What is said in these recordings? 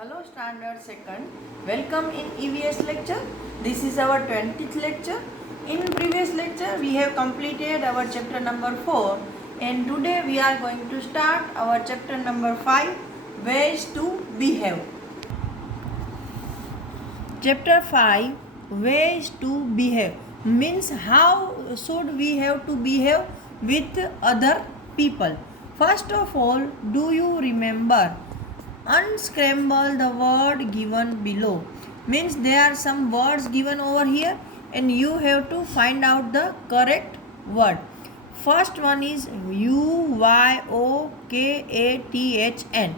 Hello Standard 2nd, welcome in EVS lecture. This is our 20th lecture. In previous lecture we have completed our chapter number 4 and today we are going to start our chapter number 5, ways to behave. Chapter 5, ways to behave means how should we have to behave with other people. First of all, do you remember unscramble the word given below? Means there are some words given over here and you have to find out the correct word. First one is UYOKATHN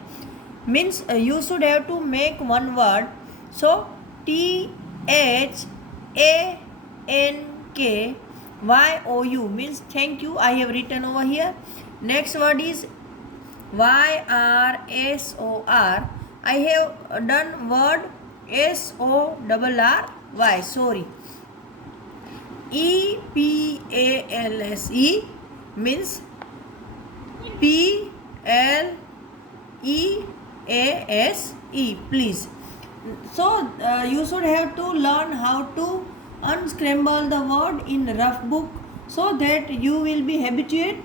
means you should have to make one word. So THANKYOU means thank you. I have written over here. Next word is YRSOR. I have done word SORRY. Sorry. EPALSE means PLEASE. Please. So you should have to learn how to unscramble the word in rough book so that you will be habituated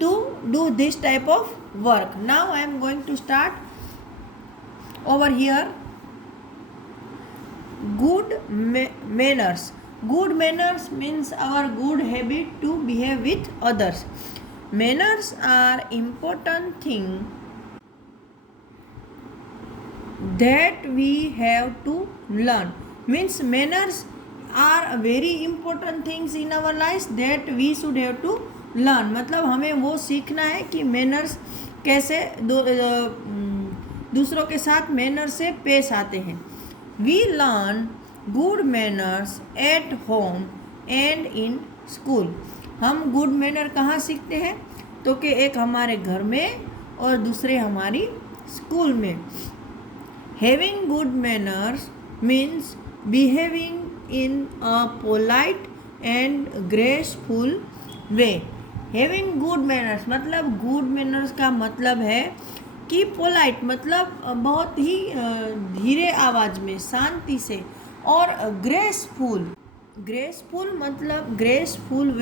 to do this type of work. Now I am going to start over here. Good manners. Good manners means our good habit to behave with others. Manners are important thing that we have to learn. Means manners are very important things in our lives that we should have to learn. मतलब हमें वो सीखना है कि manners कैसे दूसरों के साथ मैनर से पेश आते हैं. We learn good manners at home and in school. हम गुड मैनर कहाँ सीखते हैं? तो कि एक हमारे घर में और दूसरे हमारी स्कूल में. Having good manners means behaving in a polite and graceful way. Having good manners मतलब good manners का मतलब है कि polite मतलब बहुत ही धीरे आवाज़ में शांति से, और graceful मतलब graceful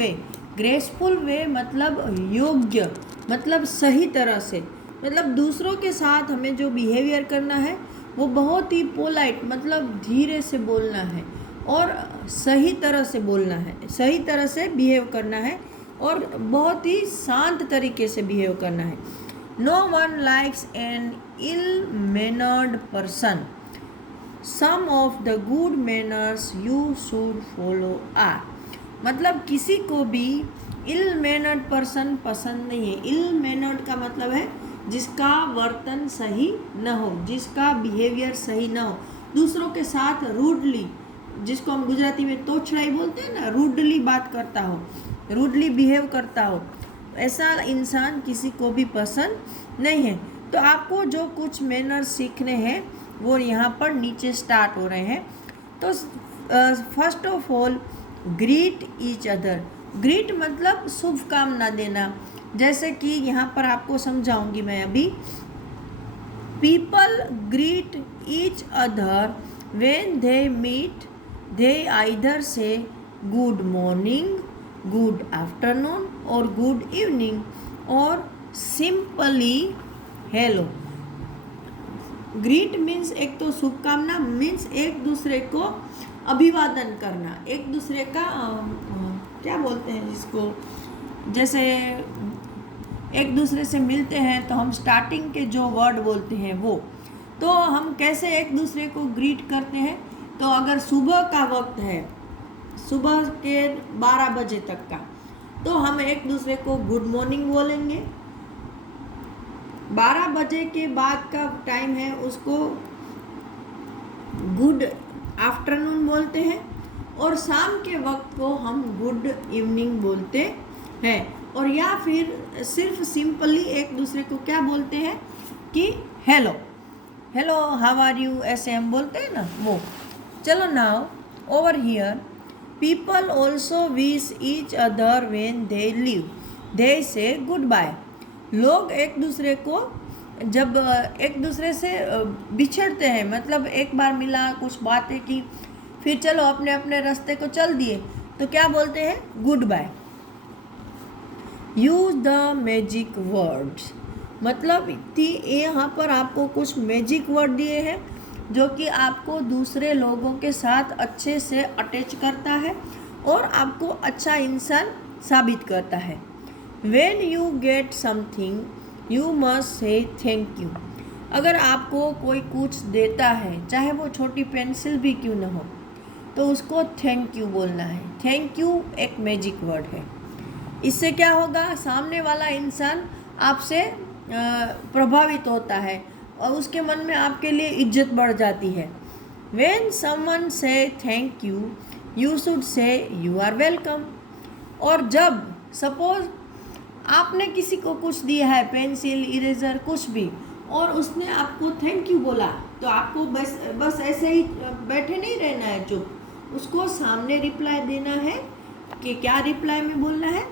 way मतलब योग्य मतलब सही तरह से. मतलब दूसरों के साथ हमें जो बिहेवियर करना है वो बहुत ही पोलाइट मतलब धीरे से बोलना है और सही तरह से बोलना है, सही तरह से बिहेव करना है और बहुत ही शांत तरीके से बिहेव करना है. No one likes an ill mannered person. Some of the good manners you should follow are. मतलब किसी को भी इल मैनर्ड पर्सन पसंद नहीं है. इल मैनर्ड का मतलब है जिसका वर्तन सही न हो, जिसका बिहेवियर सही न हो, दूसरों के साथ रूडली, जिसको हम गुजराती में तोछड़ाई बोलते हैं ना, रूडली बात करता हो, रूडली बिहेव करता हो, ऐसा इंसान किसी को भी पसंद नहीं है. तो आपको जो कुछ मैनर्स सीखने हैं वो यहाँ पर नीचे स्टार्ट हो रहे हैं. तो first of all greet each other. Greet मतलब शुभकामना देना. जैसे कि यहाँ पर आपको समझाऊंगी मैं अभी. People greet each other when they meet. They either say good morning, good afternoon और गुड इवनिंग और सिंपली हेलो. ग्रीट मीन्स एक तो शुभकामना मीन्स एक दूसरे को अभिवादन करना, एक दूसरे का क्या बोलते हैं जिसको, जैसे एक दूसरे से मिलते हैं तो हम स्टार्टिंग के जो वर्ड बोलते हैं वो, तो हम कैसे एक दूसरे को ग्रीट करते हैं. तो अगर सुबह का वक्त है, सुबह के 12 बजे तक का, तो हम एक दूसरे को गुड मॉर्निंग बोलेंगे. 12 बजे के बाद का टाइम है उसको गुड आफ्टरनून बोलते हैं और शाम के वक्त को हम गुड इवनिंग बोलते हैं. और या फिर सिर्फ सिंपली एक दूसरे को क्या बोलते हैं कि hello, hello how are you, ऐसे हम बोलते हैं ना वो. चलो now over here. People also wish each other when they leave. They say good bye. लोग एक दूसरे को जब एक दूसरे से बिछड़ते हैं, मतलब एक बार मिला, कुछ बातें की, फिर चलो अपने अपने रास्ते को चल दिए, तो क्या बोलते हैं? Goodbye. Use the magic words, मतलब यहाँ पर आपको कुछ मैजिक वर्ड दिए हैं जो कि आपको दूसरे लोगों के साथ अच्छे से अटैच करता है और आपको अच्छा इंसान साबित करता है। When you get something, you must say thank you। अगर आपको कोई कुछ देता है, चाहे वो छोटी पेंसिल भी क्यों न हो, तो उसको थैंक यू बोलना है। थैंक यू एक मैजिक वर्ड है। इससे क्या होगा? सामने वाला इंसान आपसे प्रभावित होता है और उसके मन में आपके लिए इज्जत बढ़ जाती है। When someone say thank you, you should say you are welcome। और जब सपोज आपने किसी को कुछ दिया है, पेंसिल, इरेजर, कुछ भी, और उसने आपको थैंक यू बोला, तो आपको बस ऐसे ही बैठे नहीं रहना है चुप, उसको सामने रिप्लाई देना है। कि क्या रिप्लाई में बोलना है?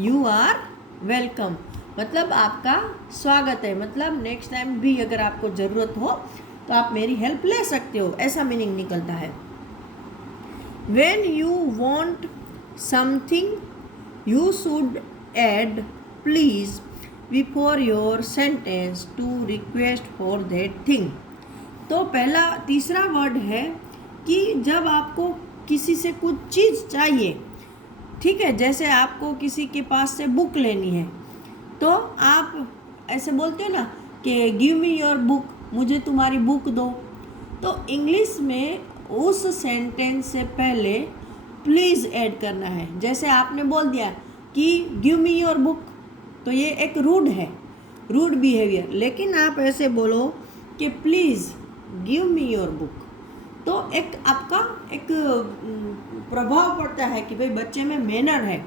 यू आर वेलकम, मतलब आपका स्वागत है, मतलब नेक्स्ट टाइम भी अगर आपको ज़रूरत हो तो आप मेरी हेल्प ले सकते हो, ऐसा मीनिंग निकलता है। When you want something, you should add please before your sentence to request for that thing। तो तीसरा वर्ड है कि जब आपको किसी से कुछ चीज़ चाहिए, ठीक है, जैसे आपको किसी के पास से बुक लेनी है, तो आप ऐसे बोलते हो ना कि गिव मी योर बुक, मुझे तुम्हारी बुक दो। तो इंग्लिश में उस सेंटेंस से पहले प्लीज़ ऐड करना है। जैसे आपने बोल दिया कि गिव मी योर बुक, तो ये एक रूड है, रूड बिहेवियर। लेकिन आप ऐसे बोलो कि please give me your book, तो एक आपका एक प्रभाव पड़ता है कि भाई बच्चे में मैनर है।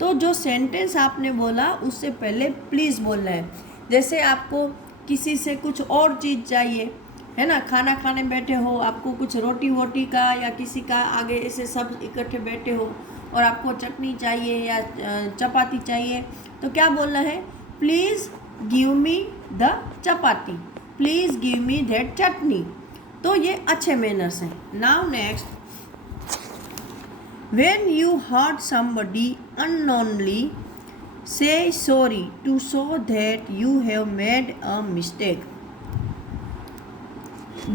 तो जो सेंटेंस आपने बोला उससे पहले प्लीज़ बोलना है। जैसे आपको किसी से कुछ और चीज़ चाहिए, है ना, खाना खाने बैठे हो, आपको कुछ रोटी वोटी का या किसी का आगे ऐसे सब इकट्ठे बैठे हो और आपको चटनी चाहिए या चपाती चाहिए, तो क्या बोलना है? Please give me the chapati, please give me that chutney. तो ये अच्छे मैनर्स हैं। Now next, when you hurt somebody unknowingly, say sorry to show that you have made a mistake।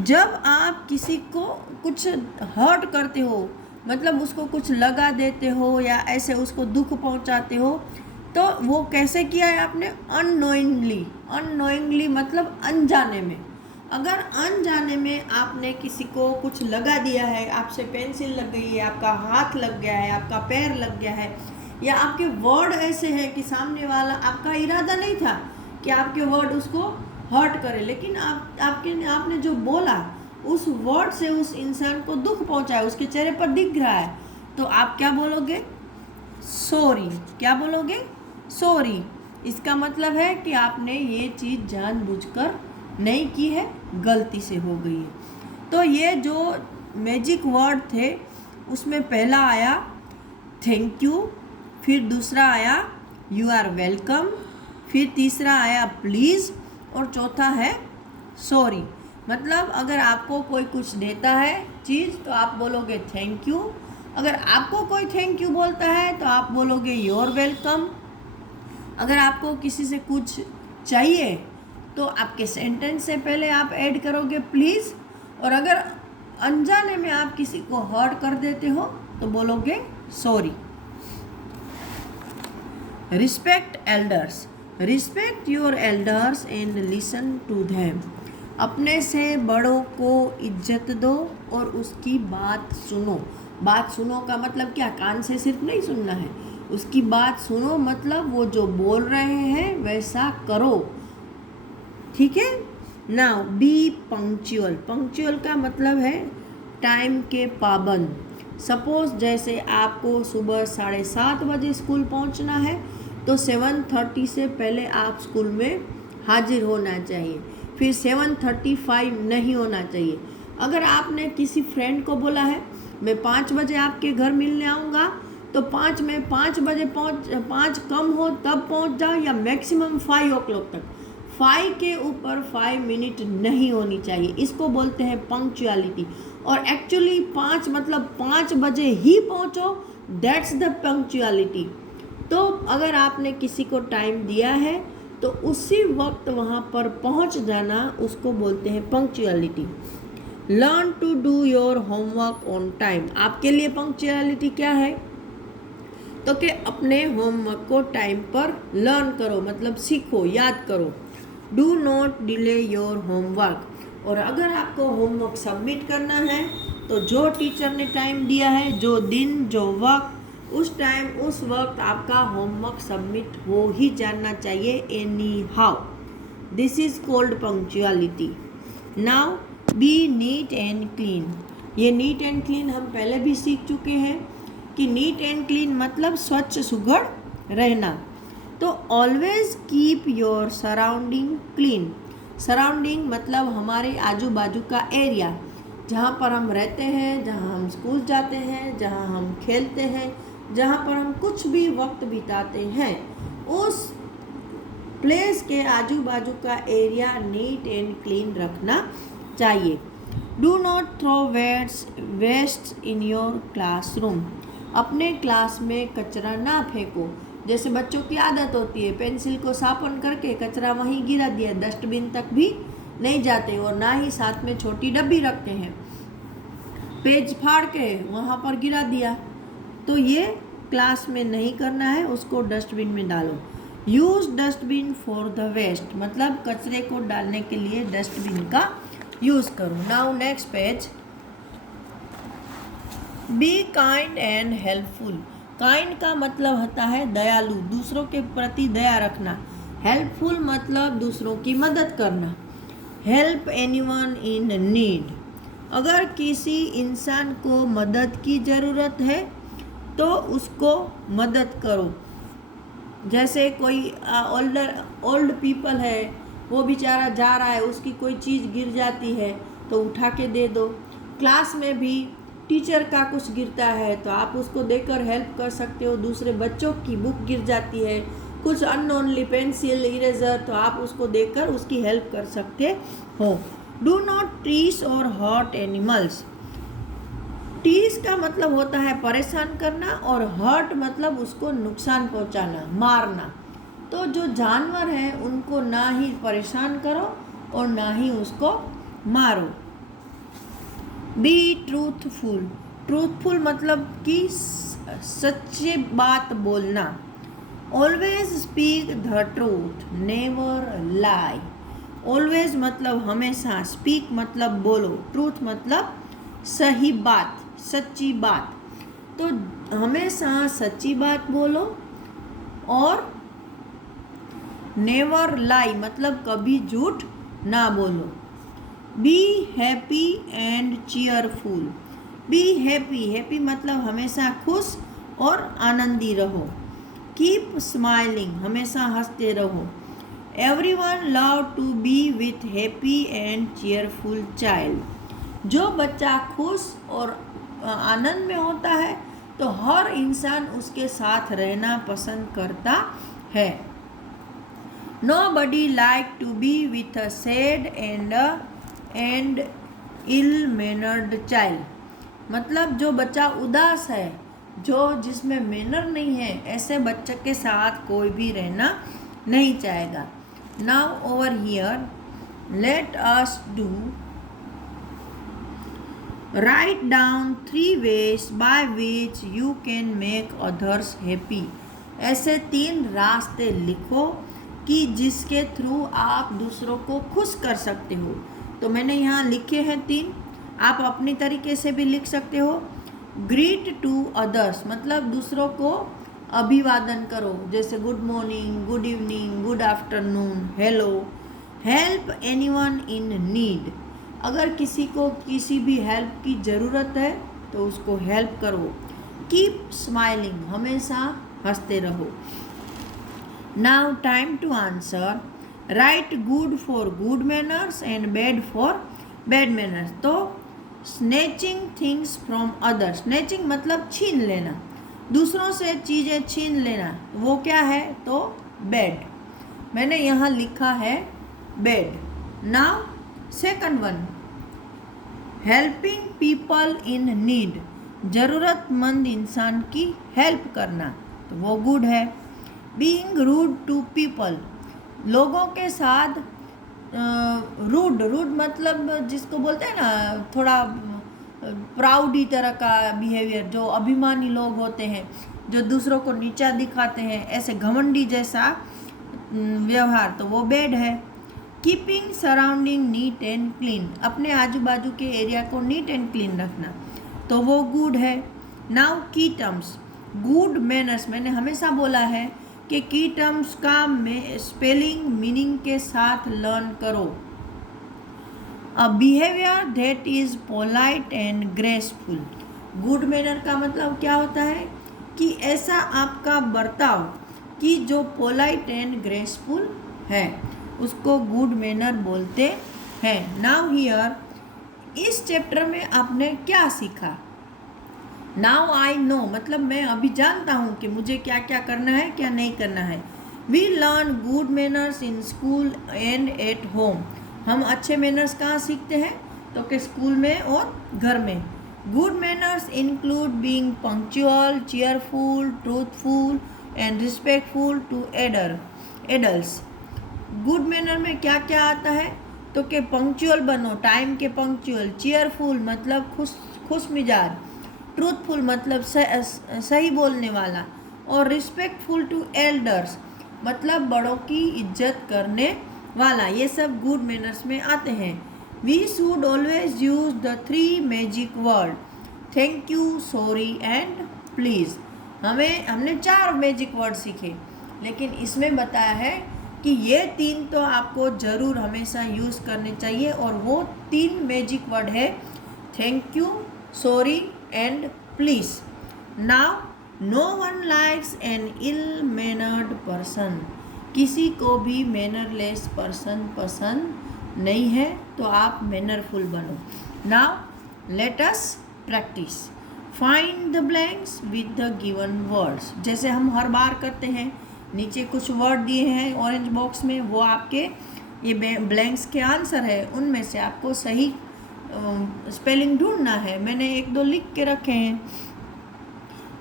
जब आप किसी को कुछ हर्ट करते हो, मतलब उसको कुछ लगा देते हो या ऐसे उसको दुख पहुंचाते हो, तो वो कैसे किया है आपने? अननोइंगली। अननोइंगली मतलब अनजाने में। अगर अनजाने में आपने किसी को कुछ लगा दिया है, आपसे पेंसिल लग गई है, आपका हाथ लग गया है, आपका पैर लग गया है, या आपके वर्ड ऐसे हैं कि सामने वाला, आपका इरादा नहीं था कि आपके वर्ड उसको हर्ट करे, लेकिन आपने जो बोला उस वर्ड से उस इंसान को दुख पहुंचाया, उसके चेहरे पर दिख रहा है, तो आप क्या बोलोगे? सॉरी। क्या बोलोगे? सॉरी। इसका मतलब है कि आपने ये चीज़ जानबूझकर नहीं की है, गलती से हो गई है। तो ये जो मैजिक वर्ड थे उसमें पहला आया थैंक यू, फिर दूसरा आया यू आर वेलकम, फिर तीसरा आया प्लीज़, और चौथा है सॉरी। मतलब अगर आपको कोई कुछ देता है चीज़ तो आप बोलोगे थैंक यू, अगर आपको कोई थैंक यू बोलता है तो आप बोलोगे योर वेलकम। अगर आपको किसी से कुछ चाहिए तो आपके सेंटेंस से पहले आप ऐड करोगे प्लीज़, और अगर अनजाने में आप किसी को हर्ट कर देते हो तो बोलोगे sorry. Respect elders, respect your elders and listen to them. अपने से बड़ों को इज्जत दो और उसकी बात सुनो। बात सुनो का मतलब क्या? कान से सिर्फ नहीं सुनना है, उसकी बात सुनो, मतलब वो जो बोल रहे हैं वैसा करो, ठीक है। Now B punctual. पंक्चुअल का मतलब है टाइम के पाबंद। सपोज जैसे आपको सुबह 7:30 बजे स्कूल पहुंचना है, तो 7:30 से पहले आप स्कूल में हाजिर होना चाहिए, फिर 7:35 नहीं होना चाहिए। अगर आपने किसी फ्रेंड को बोला है मैं 5 बजे आपके घर मिलने आऊँगा, तो 5 बजे 5 कम हो तब पहुँच जाओ, या मैक्सिमम 5 o'clock तक। 5 के ऊपर 5 मिनट नहीं होनी चाहिए, इसको बोलते हैं पंक्चुअलिटी। और एक्चुअली 5 मतलब 5 बजे ही पहुंचो, दैट्स द पंक्चुअलिटी। तो अगर आपने किसी को टाइम दिया है तो उसी वक्त वहाँ पर पहुँच जाना, उसको बोलते हैं punctuality. Learn to do your homework on time. आपके लिए पंक्चुअलिटी क्या है? तो कि अपने होमवर्क को टाइम पर लर्न करो, मतलब सीखो, याद करो। Do not delay your homework. और अगर आपको होमवर्क सबमिट करना है तो जो टीचर ने टाइम दिया है, जो दिन, जो वक्त, उस टाइम उस वक्त आपका होमवर्क सबमिट हो ही जाना चाहिए, anyhow. This is called punctuality. Now be neat and clean. ये नीट एंड क्लीन हम पहले भी सीख चुके हैं कि नीट एंड क्लीन मतलब स्वच्छ सुघड़ रहना। तो always keep your surrounding clean. Surrounding मतलब हमारे आजू बाजू का एरिया, जहाँ पर हम रहते हैं, जहाँ हम स्कूल जाते हैं, जहाँ हम खेलते हैं, जहाँ पर हम कुछ भी वक्त बिताते हैं, उस प्लेस के आजू बाजू का एरिया नीट एंड क्लीन रखना चाहिए। Do not throw waste in your classroom. अपने क्लास में कचरा ना फेंको। जैसे बच्चों की आदत होती है पेंसिल को शार्पन करके कचरा वहीं गिरा दिया, डस्टबिन तक भी नहीं जाते, और ना ही साथ में छोटी डब्बी रखते हैं, पेज फाड़ के वहाँ पर गिरा दिया। तो ये क्लास में नहीं करना है, उसको डस्टबिन में डालो। Use dustbin for the waste, मतलब कचरे को डालने के लिए डस्टबिन का यूज़ करो। Now next page. Be kind and helpful. Kind का मतलब होता है दयालु, दूसरों के प्रति दया रखना। हेल्पफुल मतलब दूसरों की मदद करना। Help anyone in need. अगर किसी इंसान को मदद की ज़रूरत है तो उसको मदद करो। जैसे कोई ओल्ड पीपल है, वो बेचारा जा रहा है, उसकी कोई चीज़ गिर जाती है तो उठा के दे दो। क्लास में भी टीचर का कुछ गिरता है तो आप उसको देकर हेल्प कर सकते हो। दूसरे बच्चों की बुक गिर जाती है, कुछ अननोनली पेंसिल, इरेजर, तो आप उसको देकर उसकी हेल्प कर सकते हो। डू नॉट टीज और हर्ट एनिमल्स। टीज का मतलब होता है परेशान करना, और हर्ट मतलब उसको नुकसान पहुंचाना, मारना। तो जो जानवर है उनको ना ही परेशान करो और ना ही उसको मारो। Be truthful. ट्रूथफुल मतलब कि सच्ची बात बोलना। Always speak the truth, never lie. Always मतलब हमेशा, स्पीक मतलब बोलो, ट्रूथ मतलब सही बात, सच्ची बात। तो हमेशा सच्ची बात बोलो, और नेवर लाई मतलब कभी झूठ ना बोलो। Be happy and cheerful. Be happy, happy मतलब हमेशा खुश और आनंदी रहो। कीप स्माइलिंग, हमेशा हंसते रहो। Everyone love to be with happy and cheerful child. जो बच्चा खुश और आनंद में होता है तो हर इंसान उसके साथ रहना पसंद करता है। Nobody like to be with a sad and ill-mannered child. मतलब जो बच्चा उदास है, जो जिसमें मैनर नहीं है, ऐसे बच्चे के साथ कोई भी रहना नहीं चाहेगा। Now over here, let us do write down 3 ways by which you can make others happy. ऐसे 3 रास्ते लिखो कि जिसके थ्रू आप दूसरों को खुश कर सकते हो। तो मैंने यहाँ लिखे हैं 3, आप अपनी तरीके से भी लिख सकते हो। ग्रीट टू अदर्स मतलब दूसरों को अभिवादन करो, जैसे good morning, good evening, good afternoon, hello. Help anyone in need, अगर किसी को किसी भी हेल्प की ज़रूरत है तो उसको हेल्प करो। कीप स्माइलिंग, हमेशा हंसते रहो। Now time to answer. Write good for good manners and bad for bad manners. तो snatching things from others. snatching मतलब छीन लेना, दूसरों से चीज़ें छीन लेना, वो क्या है? तो bad। मैंने यहाँ लिखा है bed. Now second one, helping people in need. ज़रूरतमंद इंसान की हेल्प करना, तो वो गुड है. बीइंग रूड टू पीपल, लोगों के साथ रूड मतलब जिसको बोलते हैं ना थोड़ा प्राउडी तरह का बिहेवियर, जो अभिमानी लोग होते हैं, जो दूसरों को नीचा दिखाते हैं, ऐसे घमंडी जैसा व्यवहार, तो वो बैड है. Keeping surrounding NEET and clean, अपने आजू बाजू के एरिया को नीट एंड क्लीन रखना, तो वो गुड है. नाउ की टर्म्स, गुड मैनर्स, मैंने हमेशा बोला है कि की टर्म्स का स्पेलिंग मीनिंग के साथ लर्न करो. A behaviour that is polite and graceful. Good manner का मतलब क्या होता है कि ऐसा आपका बर्ताव कि जो पोलाइट एंड ग्रेसफुल है, उसको गुड मैनर बोलते हैं. नाउ हियर, इस चैप्टर में आपने क्या सीखा? नाउ आई नो मतलब मैं अभी जानता हूँ कि मुझे क्या क्या करना है, क्या नहीं करना है. We learn good manners in school and at home. हम अच्छे मैनर्स कहाँ सीखते हैं? तो कि स्कूल में और घर में. Good manners include being punctual, cheerful, truthful and respectful to adults. Good manner में क्या क्या आता है? तो कि पंक्चुअल बनो, टाइम के पंक्चुअल. चीयरफुल मतलब खुश मिजाज. ट्रूथफुल मतलब सही बोलने वाला. और रिस्पेक्टफुल टू एल्डर्स मतलब बड़ों की इज्जत करने वाला. ये सब गुड मैनर्स में आते हैं. We should always use the 3 magic word, thank you, sorry and please. हमने 4 मैजिक वर्ड सीखे, लेकिन इसमें बताया है कि ये 3 तो आपको ज़रूर हमेशा यूज़ करने चाहिए. और वो 3 मैजिक वर्ड है thank you, sorry and please. Now no one likes an ill mannered person. किसी को भी मैनरलेस पर्सन पसंद नहीं है, तो आप मैनरफुल बनो. Now let us practice. Find the blanks with the given words. जैसे हम हर बार करते हैं, नीचे कुछ वर्ड दिए हैं ऑरेंज बॉक्स में, वो आपके ये ब्लैंक्स के आंसर है. उनमें से आपको सही स्पेलिंग ढूंढना है. मैंने 1-2 लिख के रखे हैं.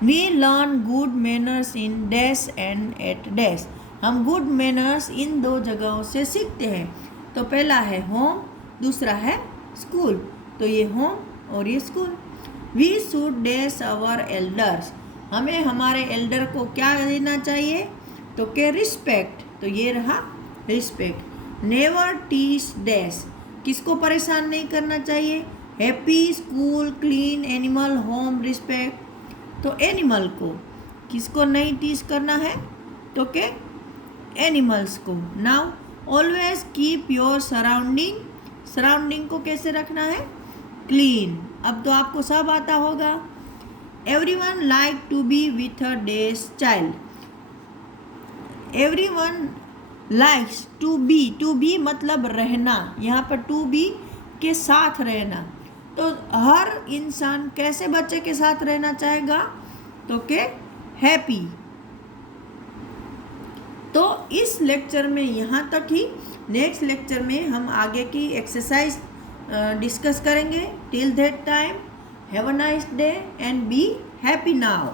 We learn good manners in dash and at dash. हम गुड मैनर्स इन 2 जगहों से सीखते हैं. तो पहला है होम, दूसरा है स्कूल. तो ये होम और ये school. We should dash our elders. हमें हमारे एल्डर को क्या देना चाहिए? तो के रिस्पेक्ट. तो ये रहा रिस्पेक्ट. Never teach dash. किसको परेशान नहीं करना चाहिए? Happy, school, clean, animal, home, respect. तो एनिमल को. किसको नहीं टीच करना है? तो के एनिमल्स को. Now always keep your surrounding. Surrounding को कैसे रखना है? क्लीन. अब तो आपको सब आता होगा. Everyone like to be with a days child. Everyone likes to be मतलब रहना. यहाँ पर टू बी के साथ रहना. तो हर इंसान कैसे बच्चे के साथ रहना चाहेगा? तो के हैप्पी. तो इस लेक्चर में यहाँ तक ही. नेक्स्ट लेक्चर में हम आगे की एक्सरसाइज डिस्कस करेंगे. Till that time have a nice day and be happy now.